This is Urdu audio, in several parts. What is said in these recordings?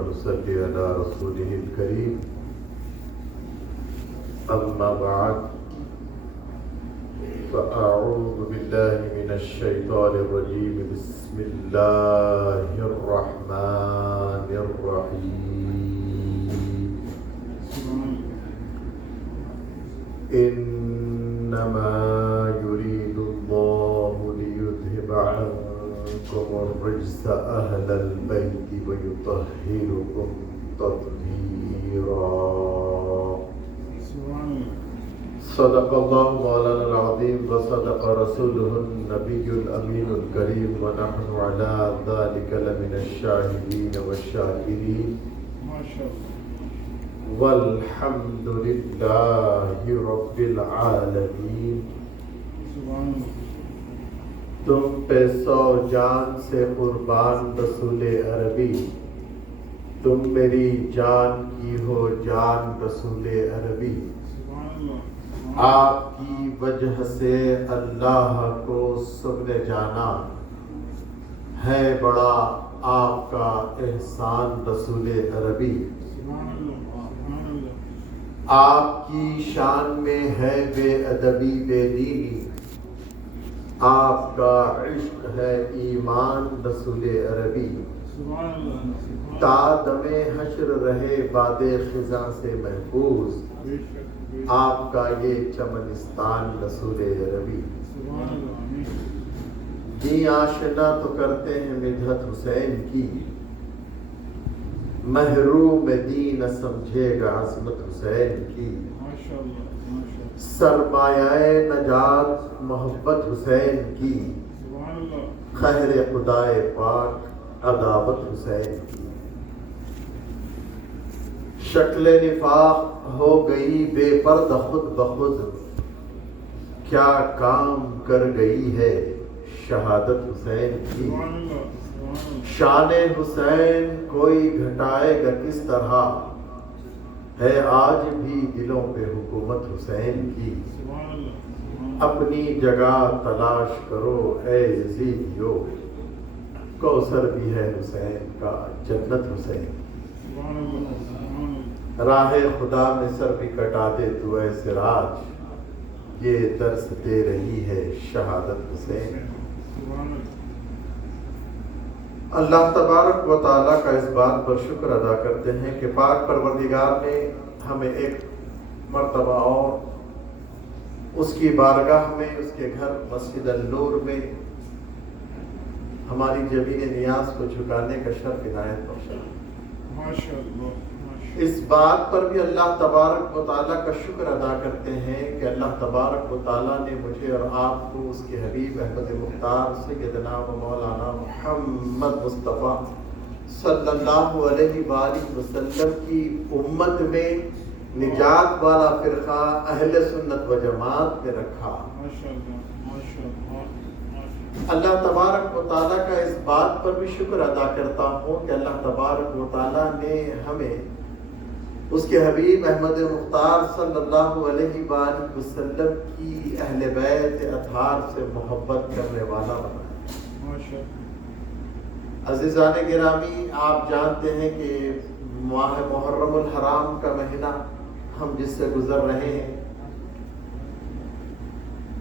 ونصلي على رسوله الكريم أما بعد فأعوذ بالله من الشيطان الرجيم بسم الله الرحمن الرحيم إنما يريد الله ليذهب عنكم الرجس أهل البيت ويطهركم تطهيرا صدق الله مولانا العظيم وصدق رسوله النبي الأمين الكريم ونحن على ذلك لمن الشاهدين والشاكرين والحمد لله رب العالمين تم پہ سو جان سے قربان رسول عربی تم میری جان کی ہو جان رسول عربی آپ کی وجہ سے اللہ کو سب نے جانا ہے بڑا آپ کا احسان رسول عربی آپ کی شان میں ہے بے ادبی بے دینی آپ کا عشق ہے ایمان رسول عربی تا دم حشر رہے باد خزاں سے محفوظ آپ کا یہ چمنستان رسول عربی جی آشنا تو کرتے ہیں مدحت حسین کی محروم دین سمجھے گا عظمت حسین کی سرمایہ نجات محبت حسین کی خیر خدائے پاک عداوت حسین کی شکل نفاق ہو گئی بے پردہ خود بخود کیا کام کر گئی ہے شہادت حسین کی شان حسین کوئی گھٹائے گا کس طرح ہے آج بھی دلوں پہ حکومت حسین کی اپنی جگہ تلاش کرو اے یزیدیو کوثر بھی ہے حسین کا جنت حسین راہ خدا میں سر بھی کٹا دے تو اے سراج یہ درس دے رہی ہے شہادت حسین اللہ تبارک و تعالیٰ کا اس بات پر شکر ادا کرتے ہیں کہ پاک پروردگار نے ہمیں ایک مرتبہ اور اس کی بارگاہ میں اس کے گھر مسجد النور میں ہماری جبین نیاز کو جھکانے کا شرف عنایت بخشا۔ اس بات پر بھی اللہ تبارک و تعالیٰ کا شکر ادا کرتے ہیں کہ اللہ تبارک و تعالیٰ نے مجھے اور آپ کو اس کے حبیب احمد مختار سیدنا و مولانا محمد مصطفیٰ صلی اللہ علیہ وآلہ وسلم کی امت میں نجات والا فرقہ اہل سنت و جماعت میں رکھا۔ اللہ تبارک و تعالیٰ کا اس بات پر بھی شکر ادا کرتا ہوں کہ اللہ تبارک و تعالیٰ نے ہمیں اس کے حبیب احمد مختار صلی اللہ علیہ وآلہ وسلم کی اہل بیت اطہار سے محبت کرنے والا بنایا۔ عزیزان گرامی، آپ جانتے ہیں کہ ماہ محرم الحرام کا مہینہ ہم جس سے گزر رہے ہیں،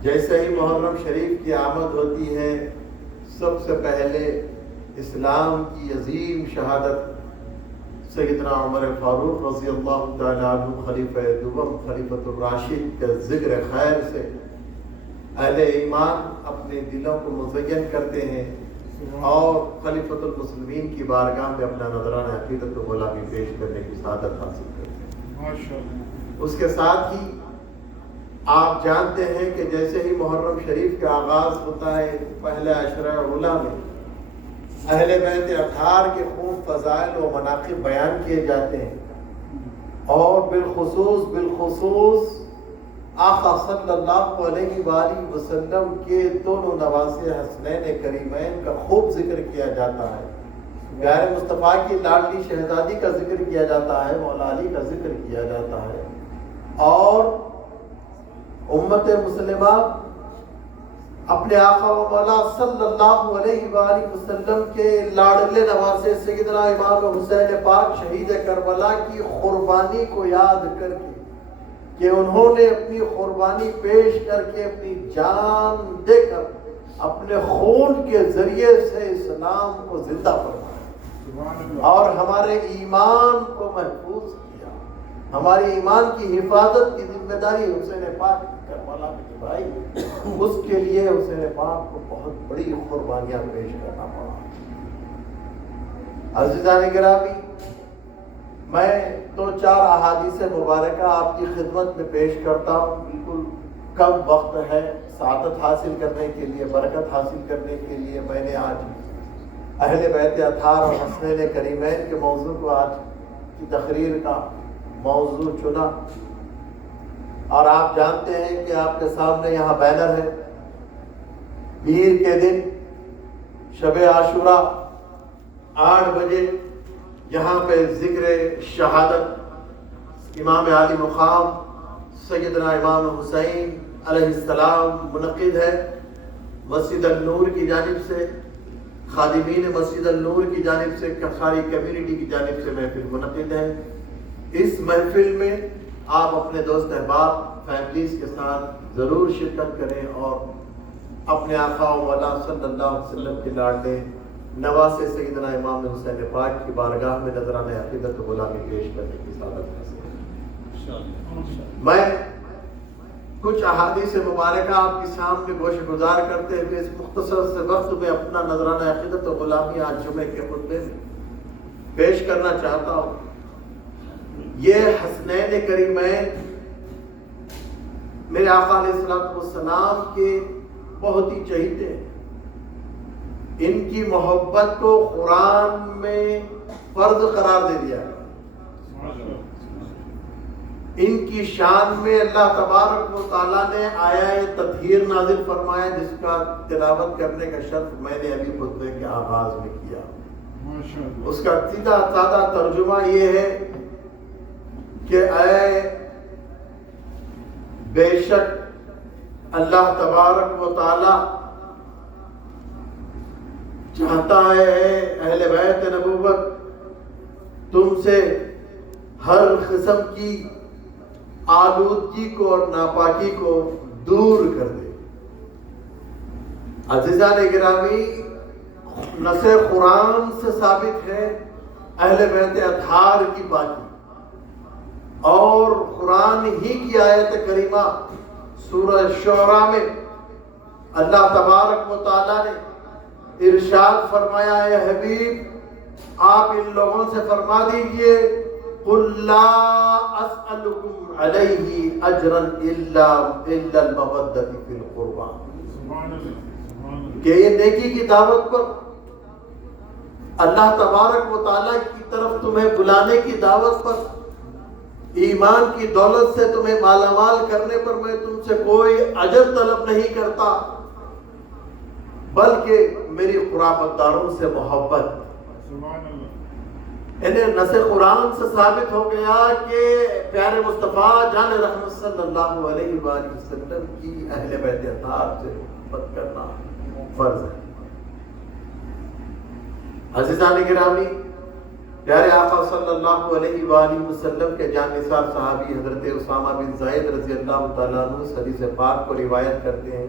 جیسے ہی محرم شریف کی آمد ہوتی ہے سب سے پہلے اسلام کی عظیم شہادت سیدنا عمر فاروق رضی اللہ تعالیٰ عنہ خلیفہ دوم خلیفۃ الراشد کے ذکر خیر سے اہل ایمان اپنے دلوں کو مزین کرتے ہیں اور خلیفۃ المسلمین کی بارگاہ میں اپنا نذرانہ عقیدت و غلامی پیش کرنے کی سعادت حاصل کرتے ہیں۔ اس کے ساتھ ہی آپ جانتے ہیں کہ جیسے ہی محرم شریف کا آغاز ہوتا ہے پہلے عشرہ اولا میں اہل بیت اطہار کے خوب فضائل و مناقب بیان کیے جاتے ہیں اور بالخصوص آقا صلی اللہ علیہ وآلہ وسلم کے دونوں نواسے حسنین کریمین کا خوب ذکر کیا جاتا ہے۔ پیارے مصطفیٰ کی لاڈلی شہزادی کا ذکر کیا جاتا ہے، مولا علی کا ذکر کیا جاتا ہے اور امت مسلمہ اپنے آقا و مولا صلی اللہ علیہ وآلہ وسلم کے لاڈلے نواسے سیدنا امام حسین پاک شہید کربلا کی قربانی کو یاد کر کے کہ انہوں نے اپنی قربانی پیش کر کے اپنی جان دے کر اپنے خون کے ذریعے سے اسلام کو زندہ فرمایا اور ہمارے ایمان کو محفوظ کیا، ہماری ایمان کی حفاظت کی ذمہ داری حسین پاک کربلا میں نبھائی، اس کے لیے حسین پاک کو بہت بڑی قربانیاں پیش کرنا پڑا۔ عزیزان گرامی، میں 2-4 احادیث مبارکہ آپ کی خدمت میں پیش کرتا ہوں۔ بالکل کم وقت ہے، سعادت حاصل کرنے کے لیے، برکت حاصل کرنے کے لیے میں نے آج اہل بیت اطہار اور حسنین کریمین کے موضوع کو آج کی تقریر کا موضوع چنا، اور آپ جانتے ہیں کہ آپ کے سامنے یہاں بینر ہے، پیر کے دن شب عاشوراء 8 بجے یہاں پہ ذکر شہادت امام عالی مقام سیدنا امام حسین علیہ السلام منعقد ہے۔ مسجد النور کی جانب سے، خادمین مسجد النور کی جانب سے، ساری کمیونٹی کی جانب سے محفل منعقد ہے۔ اس محفل میں آپ اپنے دوست احباب فیملیز کے ساتھ ضرور شرکت کریں اور اپنے آقا و مولا صلی اللہ علیہ وسلم کے لاڈلے نواسے سیدنا امام حسین پاک کی بارگاہ میں نذرانہ عقیدت و غلامی پیش کرنے کی سعادت حاصل ہے۔ میں کچھ احادیث مبارکہ آپ کے سامنے گوش گزار کرتے ہوئے اس مختصر سے وقت میں اپنا نذرانہ عقیدت و غلامی آج جمعے کے خطبے میں پیش کرنا چاہتا ہوں۔ یہ حسنین کریمین میرے آقا علیہ السلام کے بہت ہی چہیتے ہیں۔ ان کی محبت کو قرآن میں فرض قرار دے دیا ہے۔ ان کی شان میں اللہ تبارک و تعالیٰ نے آیہ تطہیر نازل فرمایا، جس کا تلاوت کرنے کا شرف میں نے ابھی خطبے کے آغاز میں کیا۔ اس کا سیدھا سادہ ترجمہ یہ ہے کہ اے بے شک اللہ تبارک و تعالیٰ چاہتا ہے اہل بیت نبوت تم سے ہر قسم کی آلودگی کو اور ناپاکی کو دور کر دے۔ عزیزان گرامی، نص قرآن سے ثابت ہے اہل بیت اطہار کی پاکی، اور قرآن ہی کی آیت کریمہ سورہ شعراء میں اللہ تبارک و تعالیٰ نے ارشاد فرمایا، اے حبیب آپ ان لوگوں سے فرما دیجئے قُلْ لَا أَسْأَلُكُمْ عَلَيْهِ أَجْرًا إِلَّا الْمَوَدَّةَ فِي الْقُرْبَى، کہ یہ نیکی کی دعوت پر، اللہ تبارک و تعالیٰ کی طرف تمہیں بلانے کی دعوت پر، ایمان کی دولت سے تمہیں مالا مال کرنے پر میں تم سے کوئی اجر طلب نہیں کرتا، بلکہ میری قرابت داروں سے محبت۔ انہیں نص قرآن سے ثابت ہو گیا کہ پیارے مصطفیٰ جان رحمت صلی اللہ علیہ وآلہ وسلم کی اہل بیت اطہار سے محبت کرنا فرض ہے۔ عزیزان گرامی، پیارے آقا صلی اللہ علیہ وآلہ وسلم کے جان نثار صحابی حضرت اسامہ بن زید رضی اللہ تعالیٰ عنہ حدیث پاک کو روایت کرتے ہیں،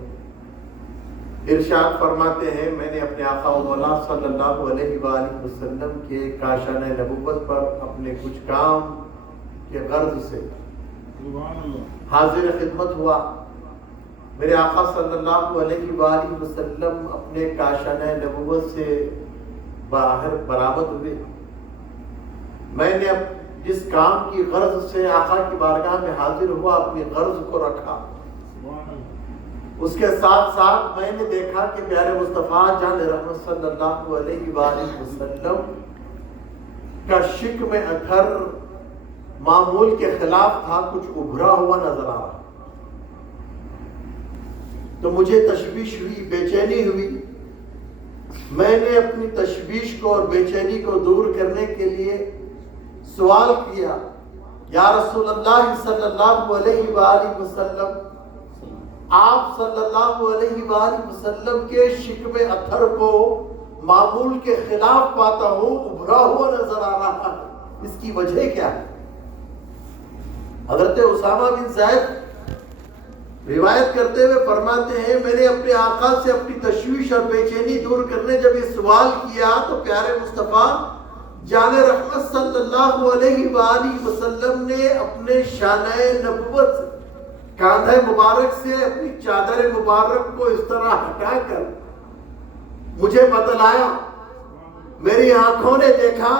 ارشاد فرماتے ہیں میں نے اپنے آقا و مولا صلی اللہ علیہ وآلہ وسلم کے کاشانہ نبوت پر اپنے کچھ کام کے غرض سے حاضر خدمت ہوا۔ میرے آقا صلی اللہ علیہ وآلہ وسلم اپنے کاشانہ نبوت سے باہر برآمد ہوئے۔ میں نے جس کام کی غرض سے آقا کی بارگاہ میں حاضر ہوا اپنی غرض کو رکھا، اس کے ساتھ ساتھ میں نے دیکھا کہ پیارے مصطفیٰ جان رحمت صلی اللہ علیہ وآلہ وسلم کا شکم اثر معمول کے خلاف تھا، کچھ ابھرا ہوا نظر آ رہا، تو مجھے تشویش ہوئی، بے چینی ہوئی۔ میں نے اپنی تشویش کو اور بے چینی کو دور کرنے کے لیے سوال کیا، یا رسول اللہ صلی اللہ علیہ وآلہ وسلم آپ صلی اللہ علیہ وآلہ وسلم کے شکم اثر کو معمول کے خلاف پاتا ہوں، ابھرا ہوا نظر آ رہا ہے، اس کی وجہ کیا ہے؟ حضرت اسامہ بن زید روایت کرتے ہوئے فرماتے ہیں میں نے اپنے آقا سے اپنی تشویش اور بے چینی دور کرنے جب یہ سوال کیا تو پیارے مصطفیٰ جان رحمت صلی اللہ علیہ وآلہ وسلم نے اپنے شانہ نبوت سے کاندھے مبارک سے اپنی چادر مبارک کو اس طرح ہٹا کر مجھے بتلایا. میری آنکھوں نے دیکھا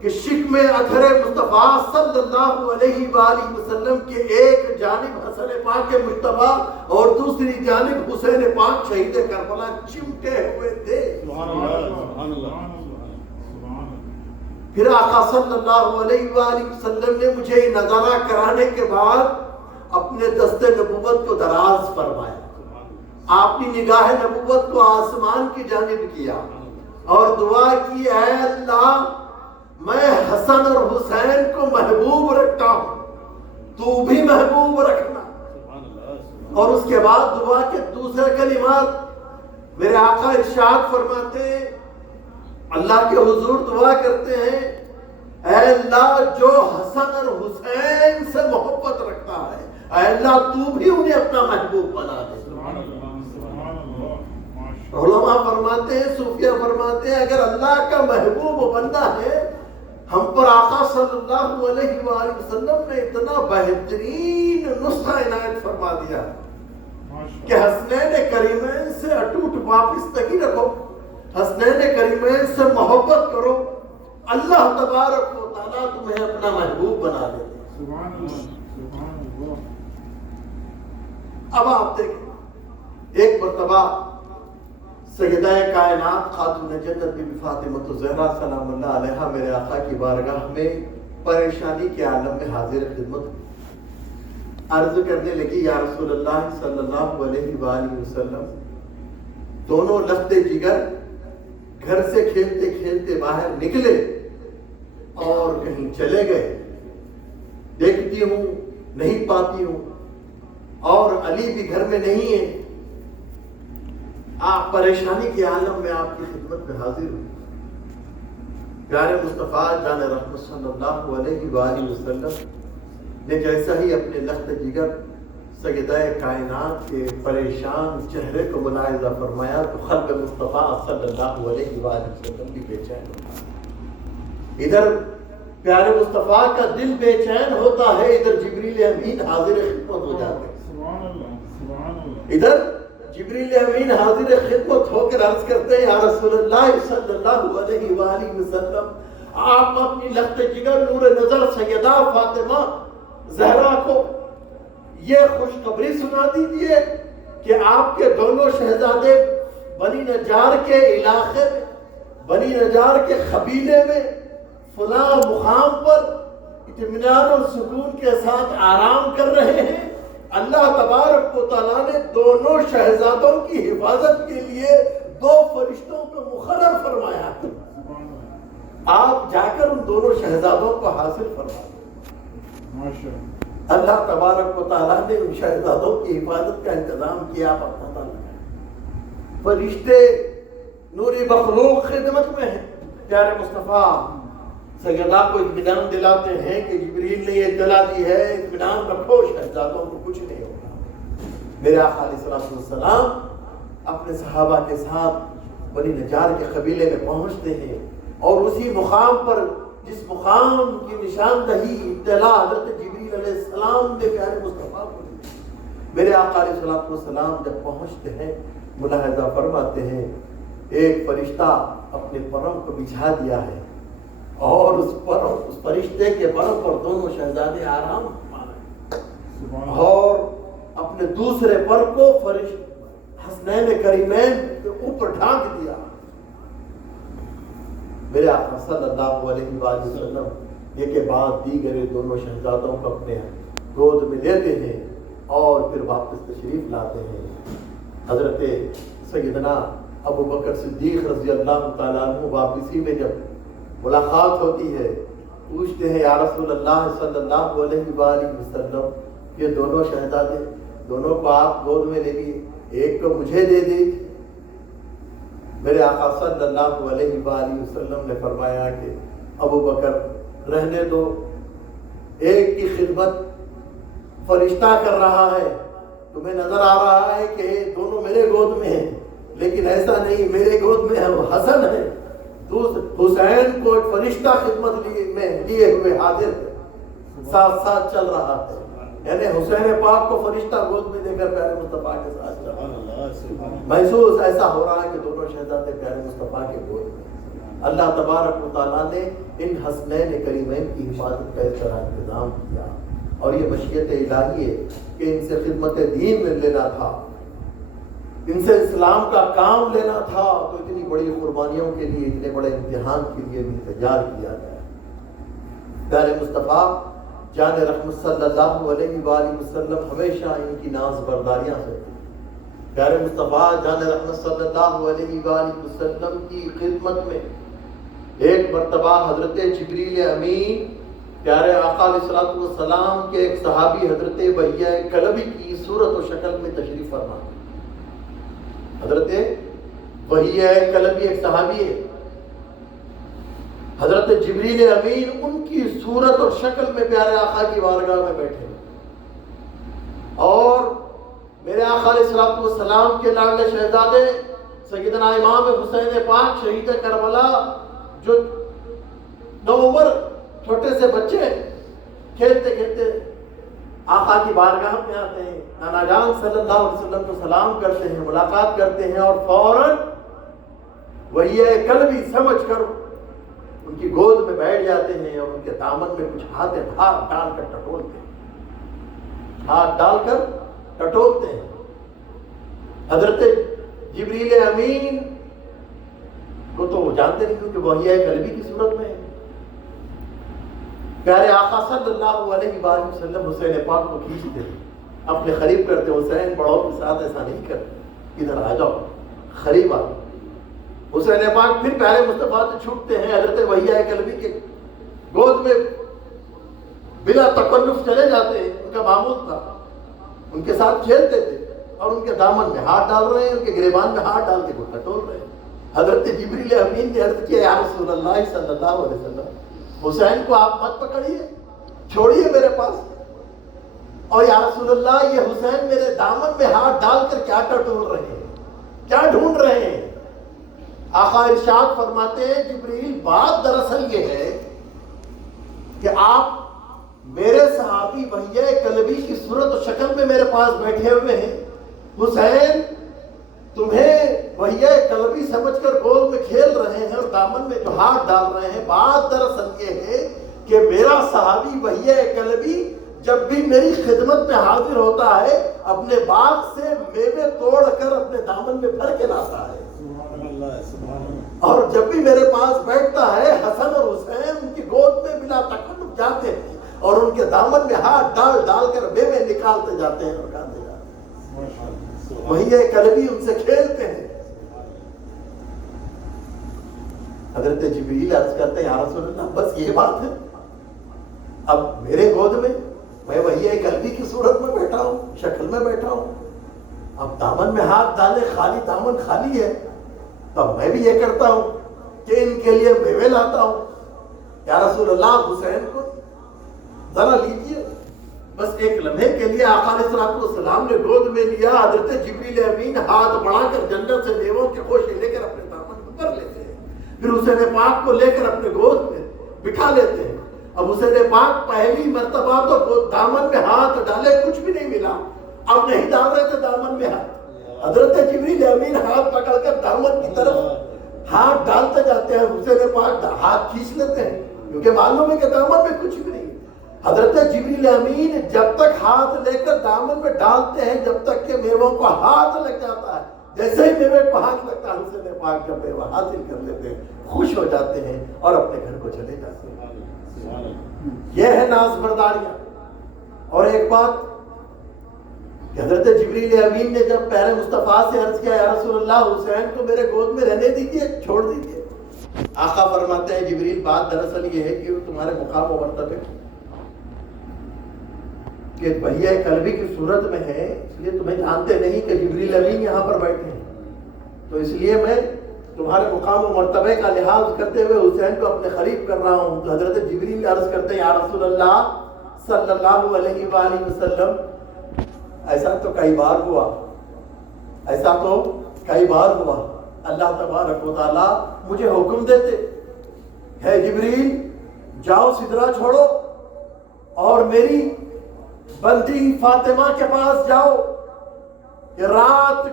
کہ شکم اثر مصطفیٰ صلی اللہ علیہ وآلہ وسلم کے ایک جانب حسن پاک مجتبی اور دوسری جانب حسین پاک شہید کربلا چمٹے ہوئے تھے. سبحان اللہ. پھر آقا صلی اللہ علیہ وآلہ وسلم نے مجھے یہ نظارہ کرانے کے بعد اپنے دست نبوت کو دراز فرمایا. آپ نے نگاہ نبوت کو آسمان کی جانب کیا اور دعا کی اے اللہ میں حسن اور حسین کو محبوب رکھتا ہوں، تو بھی محبوب رکھنا. اور اس کے بعد دعا کے دوسرے کلمات میرے آقا ارشاد فرماتے ہیں، اللہ کے حضور دعا کرتے ہیں اے اللہ جو حسن اور حسین سے محبت رکھتا ہے اے اللہ تو بھی انہیں اپنا محبوب بنا دے. علماء فرماتے ہیں، صوفیہ فرماتے ہیں اگر اللہ کا محبوب بننا ہے، ہم پر آقا صلی اللہ علیہ وآلہ وسلم نے اتنا بہترین نسخہ عنایت فرما دیا کہ حسنین کریمین سے اٹوٹ وابستگی رکھو، حسنین کریمین سے محبت کرو، اللہ تبارک و تعالیٰ تمہیں اپنا محبوب بنا دے. اب آپ دیکھیں ایک مرتبہ سیدہ کائنات خاتون جنت بی بی فاطمہ الزہرا سلام اللہ علیہا میرے آقا کی بارگاہ میں پریشانی کے عالم میں حاضر خدمت عرض کرنے لگی یا رسول اللہ صلی اللہ علیہ وآلہ وسلم دونوں لخت جگر گھر سے کھیلتے کھیلتے باہر نکلے اور کہیں چلے گئے، دیکھتی ہوں نہیں پاتی ہوں اور علی بھی گھر میں نہیں ہے. آپ پریشانی کے عالم میں آپ کی خدمت میں حاضر ہوں. پیارے مصطفیٰ جان رحمت صلی اللہ علیہ وآلہ وسلم نے جیسا ہی اپنے لخت جگر سیدہ کائنات کے پریشان چہرے کو ملاحظہ فرمایا تو قلب مصطفیٰ صلی اللہ علیہ وآلہ وسلم بھی بے چین ہوتا ہے. ادھر پیارے مصطفیٰ کا دل بے چین ہوتا ہے، ادھر جبریل امین حاضر خدمت ہو جاتے ہیں. ادھر جبریل امین حاضر خدمت ہو کر عرض کرتے ہیں یا رسول اللہ صلی اللہ علیہ وآلہ وسلم آپ اپنی لخت جگر نور نظر سیدہ فاطمہ زہرا کو یہ خوشخبری سنا دیجیے کہ آپ کے دونوں شہزادے بنی نجار کے علاقے میں، بنی نجار کے قبیلے میں فلاں مقام پر اطمینان اور سکون کے ساتھ آرام کر رہے ہیں. اللہ تبارک و تعالیٰ نے دونوں شہزادوں کی حفاظت کے لیے دو فرشتوں کو مقرر فرمایا. آپ جا کر ان دونوں شہزادوں کو حاصل فرما دیں. اللہ تبارک و تعالیٰ نے ان شہزادوں کی حفاظت کا انتظام کیا. آپ اپنا تعلق فرشتے نوری مخلوق خدمت میں ہیں. پیارے مصطفیٰ سیدہ کو اطمینان دلاتے ہیں کہ جبریل نے یہ اطلاع دی ہے اطمینان رکھو شہزادوں کو کچھ نہیں ہوگا. میرے آقا علیہ السلام اپنے صحابہ کے ساتھ بنی نجار کے قبیلے میں پہنچتے ہیں اور اسی مقام پر جس مقام کی نشاندہی اطلاع حضرت جبریل علیہ السلام نے پیارے مصطفیٰ کو دی. میرے آقا علیہ السلام جب پہنچتے ہیں ملاحظہ فرماتے ہیں ایک فرشتہ اپنے پروں کو بچھا دیا ہے اور اس فرشتے کے پروں پر دونوں شہزادے آرام پا رہے ہیں اور اپنے دوسرے پر کو حسنین کریمین کے اوپر ڈھانک دیا. میرے آقا صلی اللہ علیہ وآلہ وسلم یہ کے بعد دیگر دونوں شہزادوں کو اپنے گود میں لیتے ہیں اور پھر واپس تشریف لاتے ہیں. حضرت سیدنا ابو بکر صدیق رضی اللہ تعالیٰ عنہ واپسی میں جب ملاقات ہوتی ہے پوچھتے ہیں یا رسول اللہ صلی اللہ علیہ وآلہ وسلم یہ دونوں شہزادے دونوں کو آپ گود میں لے لیے، ایک کو مجھے دے دی۔ میرے آقا صلی اللہ علیہ وآلہ وسلم نے فرمایا کہ ابو بکر رہنے دو، ایک کی خدمت فرشتہ کر رہا ہے، تمہیں نظر آ رہا ہے کہ دونوں میرے گود میں ہیں، لیکن ایسا نہیں، میرے گود میں ہے وہ حسن ہے، حسین کو ایک فرشتہ خدمت میں لیے ہوئے حاضر ہے، ساتھ ساتھ چل رہا ہے، یعنی حسین پاک کو فرشتہ گود میں دے کر پیارے مصطفیٰ کے ساتھ چل رہا ہے۔ محسوس ایسا ہو رہا ہے کہ دونوں شہزادے پیارے مصطفیٰ کے گود میں۔ اللہ تبارک و تعالیٰ نے ان حسنین کریمین کی حفاظت کا اس طرح انتظام کیا، اور یہ مشیت الہی ہے کہ ان سے خدمت دین میں لینا تھا، ان سے اسلام کا کام لینا تھا، تو اتنی بڑی قربانیوں کے لیے، اتنے بڑے امتحان کے لیے بھی تیار کیا گیا۔ پیارے مصطفیٰ جان رحمت صلی اللہ علیہ وآلہ وسلم ہمیشہ ان کی ناز برداریاں سے، پیارے مصطفیٰ جان رحمت صلی اللہ علیہ وآلہ وسلم کی خدمت میں ایک مرتبہ حضرت جبریل امین پیارے آقا علیہ الصلوۃ والسلام کے ایک صحابی حضرت بحیہ کلبی کی صورت و شکل میں تشریف فرما۔ حضرت بحیہ کلبی ایک صحابی ہے، حضرت جبریل امین ان کی صورت اور شکل میں پیارے آقا کی بارگاہ میں بیٹھے، اور میرے آقا علیہ الصلوۃ والسلام کے لاڈلے شہزادے سیدنا امام حسین پاک شہید کربلا، جو نوعمر چھوٹے سے بچے کھیلتے کھیلتے آقا کی بارگاہ میں آتے ہیں، نانا جان صلی اللہ علیہ وسلم کو سلام کرتے ہیں، ملاقات کرتے ہیں، اور فوراً وہی قلبی سمجھ کر ان کی گود میں بیٹھ جاتے ہیں، اور ان کے دامن میں کچھ ہاتھ ڈال کر ٹٹولتے ہیں، ہاتھ ڈال کر ٹٹولتے ہیں۔ حضرت جبریل امین کو تو وہ جانتے نہیں کیونکہ وہی قلبی کی صورت میں ہے۔ پیارے آقا صلی اللہ علیہ وآلہ وسلم حسین پاک کو کھینچتے اپنے قریب کرتے، حسین بڑوں کے ساتھ ایسا نہیں کرتے، ادھر آ جاؤ، قریب آ۔ حسین پاک پھر پیارے مصطفیٰ سے چھوٹتے ہیں، حضرت وحیہ کلبی کے گود میں بلا تکلف چلے جاتے ہیں، ان کا معمول تھا، ان کے ساتھ کھیلتے تھے، اور ان کے دامن میں ہاتھ ڈال رہے ہیں، ان کے گریبان میں ہاتھ ڈال کے گھٹنا ٹول رہے ہیں۔ حضرت جبریل امین نے عرض کیا، یا رسول اللہ صلی اللہ علیہ وسلم، حسین کو آپ مت پکڑیے، چھوڑیے میرے پاس، اور یا رسول اللہ یہ حسین میرے دامن میں ہاتھ ڈال کر کیا ٹٹول رہے ہیں، کیا ڈھونڈ رہے ہیں؟ آقا ارشاد فرماتے ہیں، جبریل بات دراصل یہ ہے کہ آپ میرے صحابی وحیہ کلبی کی صورت و شکل میں میرے پاس بیٹھے ہوئے ہیں، حسین تمہیں وحیہ کلبی سمجھ کر گود میں کھیل رہے ہیں اور دامن میں جو ہاتھ ڈال رہے ہیں۔ بات دراصل یہ ہے کہ میرا صحابی وحیہ کلبی جب بھی میری خدمت میں حاضر ہوتا ہے، اپنے باغ سے میوے توڑ کر اپنے دامن میں بھر کے لاتا ہے، اور جب بھی میرے پاس بیٹھتا ہے، حسن اور حسین ان کی گود میں بلا تکلف جاتے ہیں، اور ان کے دامن میں ہاتھ ڈال ڈال کر میوے نکالتے جاتے ہیں اور کھاتے جاتے ہیں۔ وحیہ کلبی ان سے کھیلتے ہیں۔ حضرت جبریل عرض کرتے ہیں، یا رسول اللہ بس یہ بات ہے، اب میرے گود میں میں وحیہ کلبی کی صورت میں بیٹھا ہوں، شکل میں بیٹھا ہوں، اب دامن میں ہاتھ ڈالے، خالی دامن خالی ہے، تب میں بھی یہ کرتا ہوں کہ ان کے لیے میوے لاتا ہوں۔ یا رسول اللہ حسین کو ذرا لیجیے، بس ایک لمحے کے لیے آقا علیہ الصلوۃ والسلام نے گود میں لیا۔ حضرت جبریل امین ہاتھ بڑھا کر جنت سے میووں کے خوشے لے کر اپنے دامن میں بھر لیتے ہیں، پھر حسین پاک کو لے کر اپنے گود میں بٹھا لیتے ہیں۔ اب حسین پاک پہلی مرتبہ تو دامن میں ہاتھ ڈالے، کچھ بھی نہیں ملا، اب نہیں ڈال رہے تھے دامن میں ہاتھ، حضرت جبریل امین ہاتھ پکڑ کر دامن کی طرف ہاتھ ڈالتے جاتے ہیں، حسین پاک ہاتھ کھینچ لیتے ہیں کیونکہ معلوم ہے کہ دامن میں کچھ بھی نہیں۔ حضرت جبریل امین جب تک ہاتھ لے کر دامن میں ڈالتے ہیں، جب تک کہ میووں کو ہاتھ لگ جاتا ہے، جیسے ہی میوے کو ہاتھ لگتا ہے، حسین پاک جب میوہ حاصل کر لیتے ہیں، خوش ہو جاتے ہیں اور اپنے گھر کو چلے جاتے ہیں۔ یہ ہے ناز برداریاں۔ اور ایک بات کہ حضرت جبریل امین نے جب پیارے مصطفیٰ سے عرض کیا، یا رسول اللہ حسین کو میرے گود میں رہنے دیجیے، چھوڑ دیجیے، آقا فرماتے ہیں، جبریل بات دراصل یہ ہے کہ وہ تمہارے مقام و مرتبے کہ بحیہ قلبی کی صورت میں ہے، اس لیے تمہیں جانتے نہیں کہ جبریل امین یہاں پر بیٹھے ہیں، تو اس لیے میں تمہارے مقام و مرتبے کا لحاظ کرتے ہوئے حسین کو اپنے قریب کر رہا ہوں۔ تو حضرت جبریل عرض کرتے ہیں یا رسول اللہ صلی اللہ علیہ وآلہ وسلم، ایسا تو کئی بار ہوا، ایسا تو کئی بار ہوا، اللہ تبارک و تعالیٰ مجھے حکم دیتے ہے جبریل جاؤ سدرہ چھوڑو اور میری بندی فاطمہ کے پاس جاؤ، کہ رات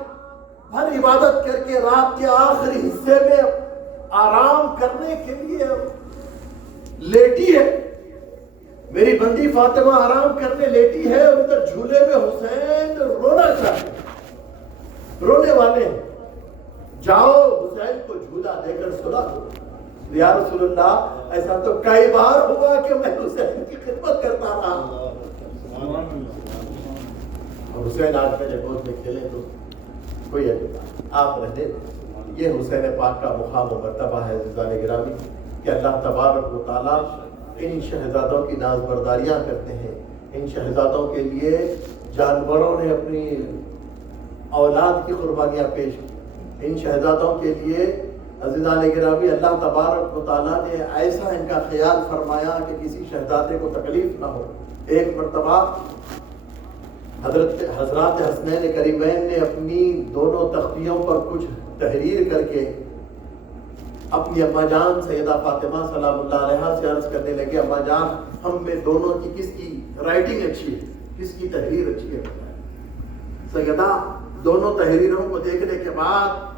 بھر عبادت کر کے رات کے آخری حصے میں آرام کرنے کے لیے لیٹی ہے، میری بندی فاطمہ آرام کرنے لیٹی ہے، اور ادھر جھولے میں حسین رونا چاہتے، رونے والے ہیں، جاؤ حسین کو جھولا دے کر سلا دو۔ یا رسول اللہ ایسا تو کئی بار ہوا کہ میں حسین کی خدمت کرتا رہا، اور حسین آج میرے گود میں کھیلے تو کوئی اعتبار آپ رہتے۔ یہ حسین پاک کا مقام و مرتبہ ہے عزیزان گرامی، کہ اللہ تبارک و تعالیٰ ان شہزادوں کی ناز برداریاں کرتے ہیں، ان شہزادوں کے لیے جانوروں نے اپنی اولاد کی قربانیاں پیش کی، ان شہزادوں کے لیے عزیزان گرامی اللہ تبارک و تعالیٰ نے ایسا ان کا خیال فرمایا کہ کسی شہزادے کو تکلیف نہ ہو۔ ایک مرتبہ حضرات حسنین کریمین نے اپنی دونوں تختیوں پر کچھ تحریر کر کے اپنی اماں جان سیدہ فاطمہ سلام اللہ علیہا سے عرض کرنے لگے، اماں جان ہم میں دونوں کی کس کی رائٹنگ اچھی ہے، کس کی تحریر اچھی ہے؟ سیدہ دونوں تحریروں کو دیکھنے کے بعد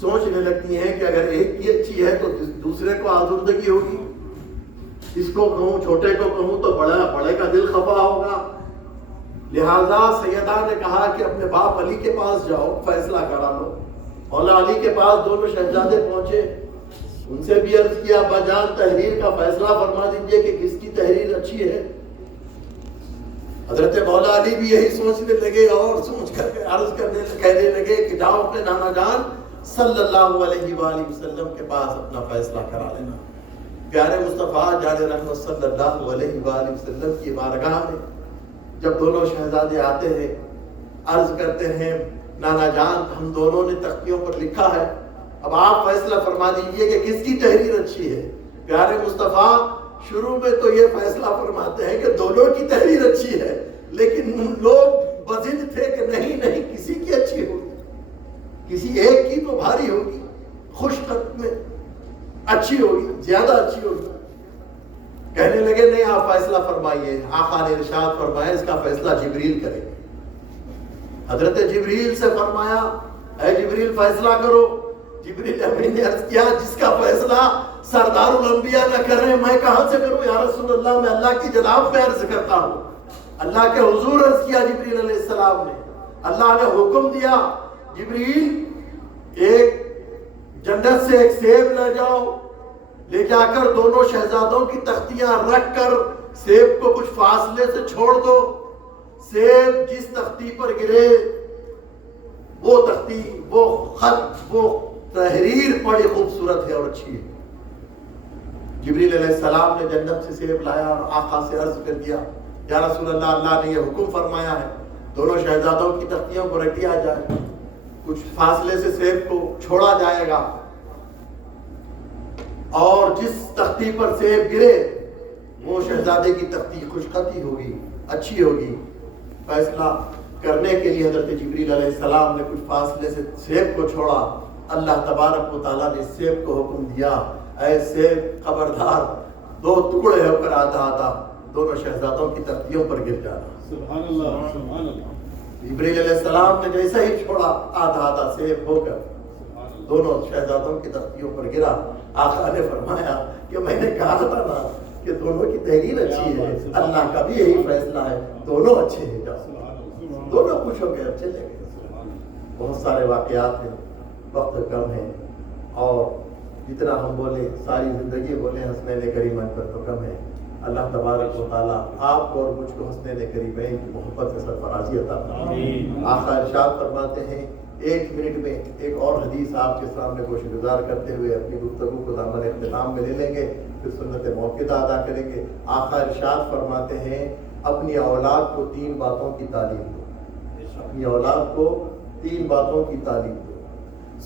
سوچنے لگتی ہیں کہ اگر ایک کی اچھی ہے تو دوسرے کو آزردگی ہوگی، اس کو کہوں چھوٹے کو کہوں تو بڑے کا دل خفا ہوگا، لہذا سیدہ نے کہا کہ اپنے باپ علی کے پاس جاؤ فیصلہ کرا لو۔ مولا علی کے پاس دونوں شہزادے پہنچے، ان سے بھی عرض کیا ابا جان تحریر کا فیصلہ فرما دیجئے کہ کس کی تحریر اچھی ہے۔ حضرت مولا علی بھی یہی سوچنے لگے اور سوچ کر کے عرض کہنے لگے کہ جاؤ اپنے نانا جان صلی اللہ علیہ وآلہ وسلم کے پاس اپنا فیصلہ کرا لینا۔ پیارے مصطفیٰ جان رحمت صلی اللہ علیہ وآلہ وسلم کی بارگاہ میں جب دونوں شہزادے آتے ہیں، عرض کرتے ہیں نانا جان ہم دونوں نے تختیوں پر لکھا ہے، اب آپ فیصلہ فرما دیجئے کہ کس کی تحریر اچھی ہے۔ پیارے مصطفیٰ شروع میں تو یہ فیصلہ فرماتے ہیں کہ دونوں کی تحریر اچھی ہے، لیکن لوگ بضد تھے کہ نہیں کسی کی اچھی ہوگی، کسی ایک کی تو بھاری ہوگی، خوش خط میں اچھی ہوگی، زیادہ اچھی ہوگی۔ کہنے لگے نہیں آپ فیصلہ فرمائیے، آقا نے ارشاد فرمایا اس کا فیصلہ جبریل کرے گے۔ حضرت جبریل سے فرمایا اے جبریل فیصلہ کرو۔ جبریل امین نے عرض کیا جس کا فیصلہ سردار الانبیاء نہ کر رہے میں کہاں سے کروں یا رسول اللہ، میں اللہ کی جناب میں عرض کرتا ہوں۔ اللہ کے حضور عرض کیا جبریل علیہ السلام نے، اللہ نے حکم دیا جبریل ایک جنت سے ایک سیب لے جاؤ، لے جا کر دونوں شہزادوں کی تختیاں رکھ کر سیب کو کچھ فاصلے سے چھوڑ دو، سیب جس تختی پر گرے وہ تختی، وہ خط، وہ تحریر بڑی خوبصورت ہے اور اچھی ہے۔ جبریل علیہ السلام نے جنت سے سیب لایا اور آقا سے عرض کر دیا یا رسول اللہ، اللہ نے یہ حکم فرمایا ہے دونوں شہزادوں کی تختیوں کو رکھ دیا جائے، کچھ فاصلے سے سیب کو چھوڑا جائے گا، اور جس تختی پر سیب گرے وہ شہزادے کی تختی خوشخطی ہوگی، اچھی ہوگی۔ فیصلہ کرنے کے لیے حضرت جبریل علیہ السلام نے کچھ فاصلے سے سیب کو چھوڑا، اللہ تبارک و تعالیٰ نے سیب کو حکم دیا اے سیب خبردار دو ٹکڑے ہو کر آدھا آدھا دونوں شہزادوں کی تختیوں پر گر جانا۔ سبحان اللہ سبحان اللہ۔ جبریل علیہ السلام نے جیسا ہی چھوڑا آدھا آدھا سیب ہو کر دونوں شہزادوں کی تختیوں پر گرا۔ آقا نے فرمایا کہ میں نے کہا تھا نا کہ دونوں کی تحریر اچھی ہے، اللہ کا بھی یہی فیصلہ ہے، دونوں اچھے ہیں، جاؤ دونوں خوش ہو گئے، اب چلے گئے۔ بہت سارے واقعات ہیں، وقت کم ہے اور جتنا ہم بولے ساری زندگی بولے حسنین کریمین پر تو کم ہے۔ اللہ تبارک و تعالیٰ آپ کو اور مجھ کو حسنین کریمین کی محبت سے سرفرازی عطا فرمائے۔ آقا ارشاد فرماتے ہیں ایک منٹ میں ایک اور حدیث آپ کے سامنے گوش گزار کرتے ہوئے اپنی گفتگو کو دامن اختتام میں لے لیں گے، پھر سنت موقع ادا کریں گے۔ آقا ارشاد فرماتے ہیں اپنی اولاد کو 3 باتوں کی تعلیم دو. اپنی اولاد کو 3 باتوں کی تعلیم دو.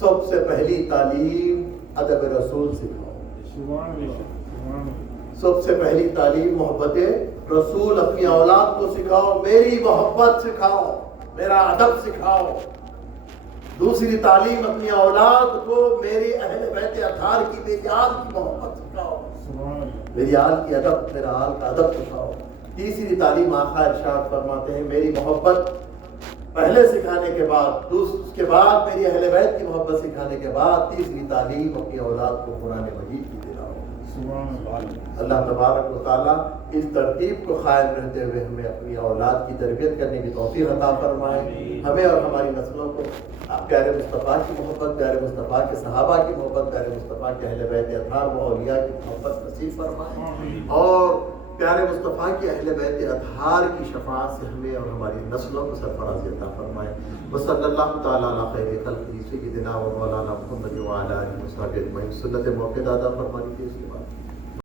سب سے پہلی تعلیم ادب رسول سکھاؤ. سبحان اللہ سبحان اللہ. سب سے پہلی تعلیم محبت رسول اپنی اولاد کو سکھاؤ. میری محبت سکھاؤ, میرا ادب سکھاؤ. دوسری تعلیم اپنی اولاد کو میری اہل بیت اطہار کی, میری آل کی محبت سکھاؤ. سبحان اللہ. میری آل کی ادب, میرا آل کا ادب سکھاؤ. تیسری تعلیم آقا ارشاد فرماتے ہیں میری محبت پہلے سکھانے کے بعد, اس کے بعد میری اہل بیت کی محبت سکھانے کے بعد تیسری تعلیم اپنی اولاد کو قرآن مجید کی دلاؤ. سبحان اللہ. اللہ تبارک و تعالیٰ اس ترتیب کو قائم رہتے ہوئے ہمیں اپنی اولاد کی تربیت کرنے کی توفیق عطا فرمائے. ہمیں اور ہماری نسلوں کو پیارے مصطفیٰ کی محبت, پیارے مصطفیٰ کے صحابہ کی محبت, پیارے مصطفیٰ کے اہل بیت اطہار و اولیاء کی محبت نصیب فرمائے, اور پیارے مصطفیٰ کے اہل بیت اطہار کی شفاعت سے ہمیں اور ہماری نسلوں کو سرفرازی عطا فرمائے. وصلی اللہ تعالیٰ علی خیر خلقہ سیدنا و مولانا محمد و علی آلہ و صحبہ اجمعین. سنت موقع ادا فرمانی تھی اس کے بعد